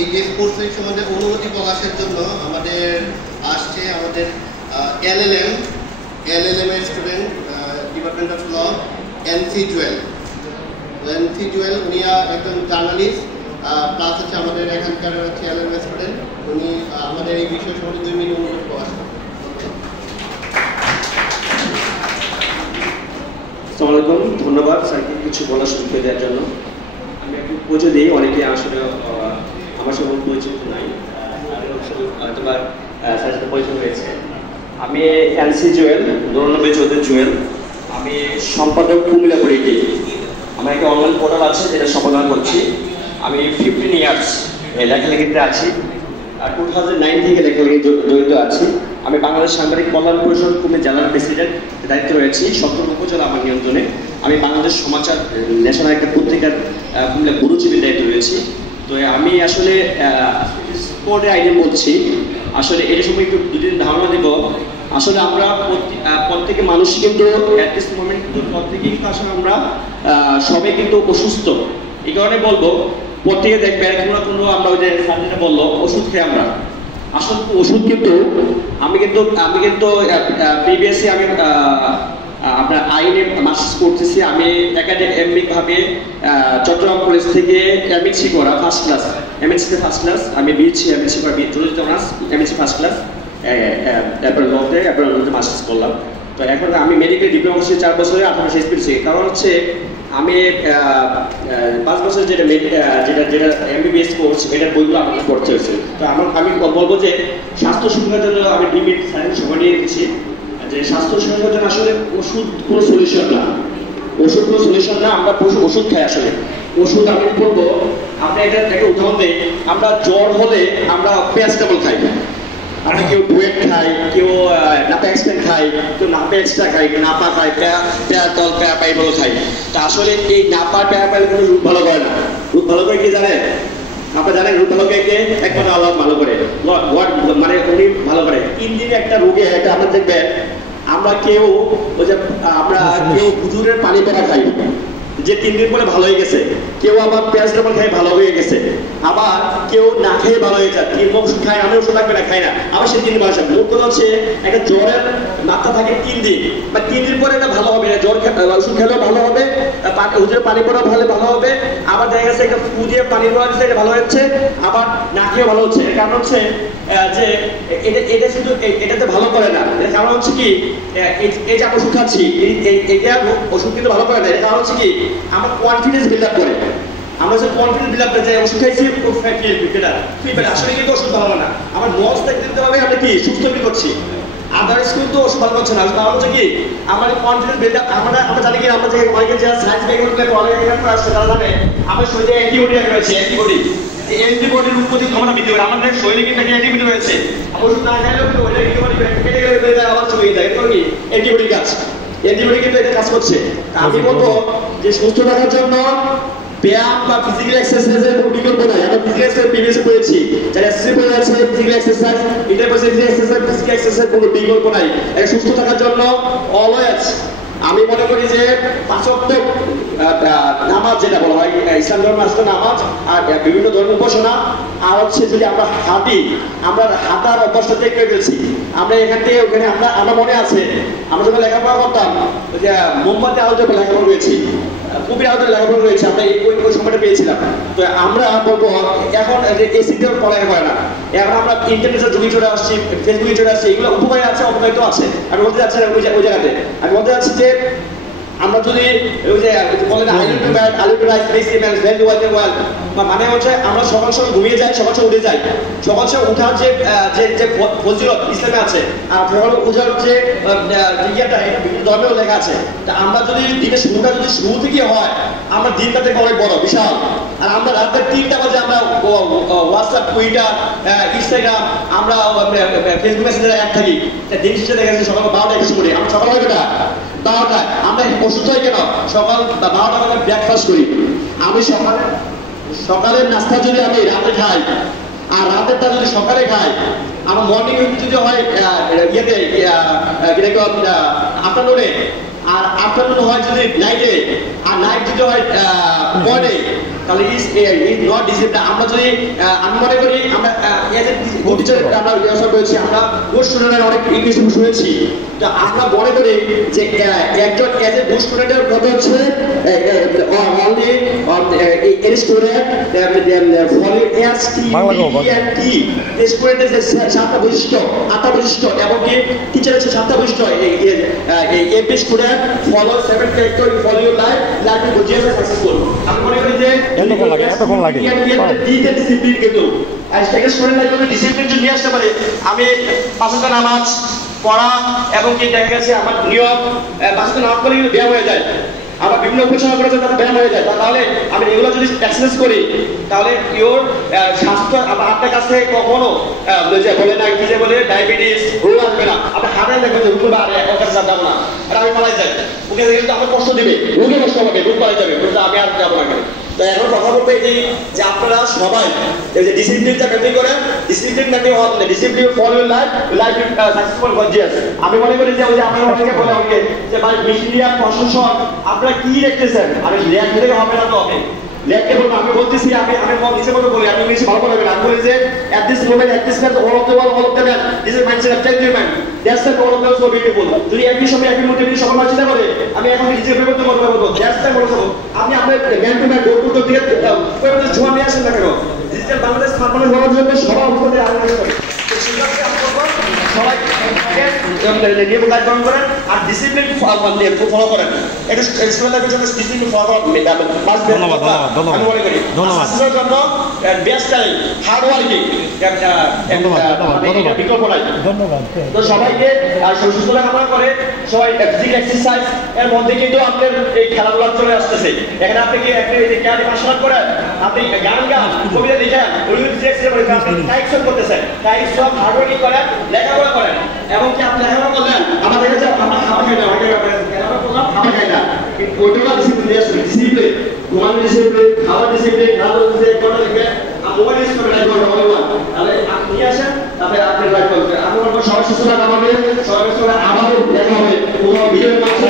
এই যে sports week সম্বন্ধে অনুভূতি প্রকাশের জন্য আমাদের আসছে আমাদের এলএলএম এর student department of law N C উনি একজন জার্নালিস্ট প্লাস হচ্ছে আমাদের এখানকার হচ্ছে এলএলএম স্টুডেন্ট। উনি আমাদের এই বিষয় সম্বন্ধে 2 মিনিট অনুভূতি প্রকাশ করেন। আসসালামু আলাইকুম, ধন্যবাদ স্যারকে কিছু বলার সুযোগ দেওয়ার জন্য। আমি একটু পরিচয় দিই, অনেকে আসলে আমার সঙ্গে পরিচিত নাই, হয়তো বা স্যারের সাথে পরিচয় হয়েছে। আমি এনসি জুয়েল, 99 জুয়েল। আমি সম্পাদক কুমিল্লা পরিটি। আমার একটা অনলাইন পোর্টাল আছে যেটা সম্পাদনা করছি। আমি 15 ইয়ার্স লেখালেখিতে আছি, 2009 থেকে লেখালেখি জড়িত আছি। আমি বাংলাদেশ সাংবাদিক কল্যাণ পরিষদ কুমিল্লা জেলার প্রেসিডেন্ট দায়িত্বে রয়েছি। 17 উপজেলা আমার নিয়ন্ত্রণে। আমি বাংলাদেশ সমাচার ন্যাশনাল একটা পত্রিকার কুমিল্লা গুরুজীবীর দায়িত্বে রয়েছি। তো আমি আসলে স্পোর্টের আইডিয়া বলছি, আসলে এর সময় একটু দুদিন ধারণা দেব। আসলে আমরা প্রত্যেকে মানুষ কিন্তু অ্যাট দিস মোমেন্ট প্রত্যেকে কিন্তু আসলে আমরা সবাই কিন্তু অসুস্থ। এই কারণে বলবো প্রত্যেকে দেখবে কোনো না কোনো আমরা ওই যে সার্জেন্টটা বললো ওষুধ খেয়ে আমরা আসলে ওষুধ কিন্তু আমি কিন্তু প্রিভিয়াসলি আমি আপনার আইনে মাস্টার্স করতেছি। আমি একাডেমিকভাবে চট্টগ্রাম কলেজ থেকে এমএসসি করা ফার্স্ট ক্লাস, এমএসসিতে ফার্স্ট ক্লাস। আমি বিএসসি এমএসসি করা জড়িত অনার্স এমএসসি ফার্স্ট ক্লাস, এরপর লতে এরপর মাস্টার্স করলাম। তো এখন আমি মেডিকেল ডিপ্লোমা করছি 4 বছরে 8 মাস এক্সপিরিয়েন্স। কারণ হচ্ছে আমি 5 বছর যেটা এমবিবিএস কোর্স এটার বইগুলো আমাকে পড়তে হয়েছে। তো আমি বলবো যে স্বাস্থ্য সুবিধার জন্য আমি লিমিট সময় নিয়ে রেখেছি যে স্বাস্থ্য সুবিধার জন্য আসলে ওষুধ কোনো সলিউশন না, ওষুধ কোনো সলিউশন না। আমরা ওষুধ খাই আসলে ওষুধ আমি বলবো আপনি একটা উদাহরণ দেই। আমরা জ্বর হলে আমরা প্যারাসিটামল খাই, আমরা কেউ ডুয়েট খাই, কেউ নাপা-এক্সপেন খাই, কেউ নাপা-এক্সট্রা খাই, নাপা খাই, প্যারাতল প্যারাপাইবল খাই। তা আসলে এই নাপা প্যারাপাইল কোনো রোগ ভালো করে না। রোগ ভালো করে কি জানেন? আপনারা জানেন রোগ ভালো করে কে? একমাত্র আল্লাহ ভালো করে, মানে উনি ভালো করে। 3 দিনে একটা রোগে একটা আমরা দেখবেন আমরা কেউ ওই যে আমরা কেউ হুজুরের পানি পড়া খাই যে 3 দিন পরে ভালো হয়ে গেছে, কেউ আবার প্যারাসিটামল খাই ভালো হয়ে গেছে, আবার কেউ না খেয়ে ভালো হয়ে যায়, 3 ওষুধ খায়, আমি ওষুধ লাগবে না খাই না, আবার সেই 3 দিন ভালো হবে। লোক কথা হচ্ছে একটা জ্বরের মাত্রা থাকে 3 দিন, বা 3 দিন পরে এটা ভালো হবে না। জ্বর ওষুধ খেলেও ভালো হবে, হুজুরের পানি পড়া ভালো ভালো হবে, আবার দেখা গেছে একটা ফু দিয়ে পানি পড়া দিচ্ছে এটা ভালো হচ্ছে, আবার না খেয়ে ভালো হচ্ছে। এর কারণ হচ্ছে যে এটা শুধু এটাতে ভালো করে না। এর কারণ হচ্ছে কি এই যে ওষুধ খাচ্ছি এটা ওষুধ কিন্তু ভালো করে না। এর কারণ হচ্ছে কি আমার কনফিডেন্স বিল্ড আপ করে। আমরা যে কনফিডেন্স বিল্ড আপ যে ওষুধ খাইছি আসলে কিন্তু ওষুধ ভালো না। আমার নজ দেখতে হবে আমরা কি সুস্থ ফিল করছি, আদার্স কিন্তু ওষুধ ভালো করছে না। কারণ হচ্ছে কি আমার কনফিডেন্স বিল্ড আপ। আমরা জানি কি আমরা যে অনেকে যারা সায়েন্স ব্যাকগ্রাউন্ড থেকে অনেক এখানে আসছে তারা জানে আমার শরীরে অ্যান্টিবডি রয়েছে। অ্যান্টিবডির উৎপত্তি ক্ষমতা বৃদ্ধি করে। আমাদের শরীরে কিন্তু অ্যান্টিবডি রয়েছে। ওষুধ না খাইলেও কিন্তু ওইটা অ্যান্টিবডি কেটে গেলে আবার চলে যায়। এটা কি অ্যান্টিবডি কাজ, অ্যান্টিবডি কিন্তু এটা কাজ করছে। আমি বলবো যে সুস্থ থাকার জন্য ব্যায়াম বা ফিজিক্যাল এক্সারসাইজের কোনো বিকল্প নাই। আমরা ফিজিক্যাল এক্সারসাইজ প্রিভিয়াস করেছি, যারা এসএসসি পড়ে আছে ফিজিক্যাল এক্সারসাইজ এটা বলছে ফিজিক্যাল এক্সারসাইজ কোনো বিকল্প নাই। এটা সুস্থ থাকার জন্য অলওয়েজ আমি মনে করি যে 5 ওয়াক্ত নামাজ যেটা বলা হয় ইসলাম ধর্মের আসলে নামাজ আর বিভিন্ন ধর্মের উপাসনা, আর হচ্ছে যদি আমরা হাঁটি, আমরা হাঁটার অভ্যাসটা ত্যাগ করে ফেলছি। আমরা এখান থেকে ওখানে আমরা মনে আছে আমরা যখন লেখাপড়া করতাম যে মোমবাতি আলোতে লেখাপড়া করেছি, খুবই আলোতে লেখাপড়া রয়েছে, আমরা ওই সময়টা পেয়েছিলাম। তো আমরা বলবো এখন এসিতে পড়ালেখা করে না, এখন আমরা ইন্টারনেটের যুগে চলে আসছি, ফেসবুকে চলে আসছি। এগুলো উপকারী আছে অপকারিত আছে। আমি বলতে চাচ্ছি না ওই জায়গাতে, আমি বলতে চাচ্ছি যে আমরা যদি ওই যে বলেন মানে হচ্ছে আমরা সকাল সকাল ঘুমিয়ে যাই, সকাল সকাল উঠে যাই। সকাল সকাল উঠার যে ফজিলত ইসলামে আছে, আর সকাল উঠার যে ইয়েটা এটা বিভিন্ন ধর্মেও লেখা আছে। তা আমরা যদি দিনের শুরুটা যদি শুরু থেকে হয়, আমরা দিনটা থেকে অনেক বড় বিশাল। আর আমরা রাতের 3টা বাজে আমরা হোয়াটসঅ্যাপ, টুইটার, ইনস্টাগ্রাম, আমরা ফেসবুক মেসেঞ্জারে অ্যাড থাকি। দিন শেষে দেখা যাচ্ছে সকাল 12টা 21 করে আমরা সকাল হয় না 12টায় আমরা ওষুধ হয় কেন সকাল 12টা বাজে ব্রেকফাস্ট করি। আমি সকালের নাস্তা যদি আমি রাতে খাই আর রাতেরটা যদি সকালে খাই, আমার মর্নিং যদি হয় ইয়েতে আফটারনুনে, আর আফটারনুন হয় যদি নাইটে, আর নাইট যদি হয় মর্নিং, তাহলে ইজ নট ডিসিপ্লিন। আমরা যদি আমি মনে করি আমরা এজ এ গুড টিচার আমরা রিহার্সাল করেছি, আমরা গুড স্টুডেন্টের অনেক ইংলিশ শুনেছি, তো আমরা মনে করি যে একজন এজ এ গুড স্টুডেন্টের কথা হচ্ছে only any student follow S T T স্টুডেন্টের যে 7টা বৈশিষ্ট্য 8টা বৈশিষ্ট্য এবং কি টিচারের যে 7টা বৈশিষ্ট্য every student follow 7 factor in follow your life life will be successful. আমি মনে করি যে এতক্ষণ লাগে ডিসিপ্লিন কিন্তু একটা স্টুডেন্ট লাইফে ডিসিপ্লিন যদি নিয়ে আসতে পারে, আমি 5 ওয়াক্ত নামাজ পড়া এবং কি দেখা গেছে আমার নিয়ম 5 ওয়াক্ত নামাজ পড়লে কিন্তু ব্যায়াম হয়ে যায়, আমার বিভিন্ন উপসর্গ করে তাতে ব্যায়াম হয়ে যায়, তাহলে আমি এগুলো যদি এক্সারসাইজ করি তাহলে ইওর স্বাস্থ্য আপনার কাছে কখনো বলে না কি যে বলে ডায়াবেটিস রোগ আসবে না, আপনি হাঁটাই দেখবেন রোগ আর এক কাছে যাবো না, আর আমি মালাই যাই, ওকে কিন্তু আমার কষ্ট দিবে, রোগে কষ্ট হবে, রোগ মারা যাবে, আমি আর যাবো না। তো এখন কথা বলবো এই যে আপনারা সবাই এই যে ডিসিপ্লিনটা মেনটেন করেন, ডিসিপ্লিন মেনটেন হওয়া discipline follow life life successful gorgeous. আমি মনে করি যে ওই যে আপনারা অনেকে বলে আমাকে যে ভাই মিডিয়া প্রশাসন আপনারা কি দেখতেছেন, আমি ল্যাব থেকে হবে না, তো হবে ল্যাবকে বলবো, আমি বলতেছি আমি নিচে মতো বলি, আমি ইংলিশে ভালো বলবেন, আমি বলি যে at this moment at this time all of the world all of the man this is mindset of gentleman that's the all of them so beautiful। যদি একই সময় একই মধ্যে যদি সকল চিন্তা করে আমি এখন নিজে পরিবর্তন করতে পারবো, that's the বলবো আপনি আপনার man to man door to door থেকে ছোঁয়া নিয়ে আসেন না কেন, ডিজিটাল বাংলাদেশ স্মার্টফোনের হওয়ার জন্য সবার উপরে আলোচনা করি, সবাই নিয়ম কাজ গ্রহণ করেন আর ডিসিপ্লিন ফলো করেন, এটা স্টুডেন্টদের জন্য ডিসিপ্লিন ফলো করা আমি মনে করি সাকসেসের জন্য বেস্ট টাইম হার্ড ওয়ার্কিং বিকল্প নাই। তো সবাইকে সুস্থতা কামনা করে সবাই ফিজিক্যাল এক্সারসাইজ এর মধ্যে কিন্তু আপনার এই খেলাধুলা চলে আসতেছে, এখানে আপনি কি একটা ক্যারি মার্শাল করেন, আপনি গান কবিতা লিখেন, টাইপস করতেছেন, টাইপস অফ হার্ড ওয়ার্কিং করেন, লেখাপড়া করেন, এবং কি আপনি লেখাপড়া করলেন আমরা দেখে যাই আমরা খাওয়া খাই না, লেখাপড়া করলাম খাওয়া খাই না, কিন্তু ওইটা ডিসিপ্লিন ডিসিপ্লিন ঘুমানো ডিসিপ্লিন, খাওয়া ডিসিপ্লিন, খেলাধুলা ডিসিপ্লিন, কোনটা লিখে মোবাইল ইউজ করে লাইক করতে হবে না, তাহলে আপনি নিয়ে আসেন তারপরে আপনি লাইক করবেন। আমি বলবো সবাই সুস্থতা কামনা করে সবাই আবারও দেখা হবে কোনো ভিডিওর মাধ্যমে।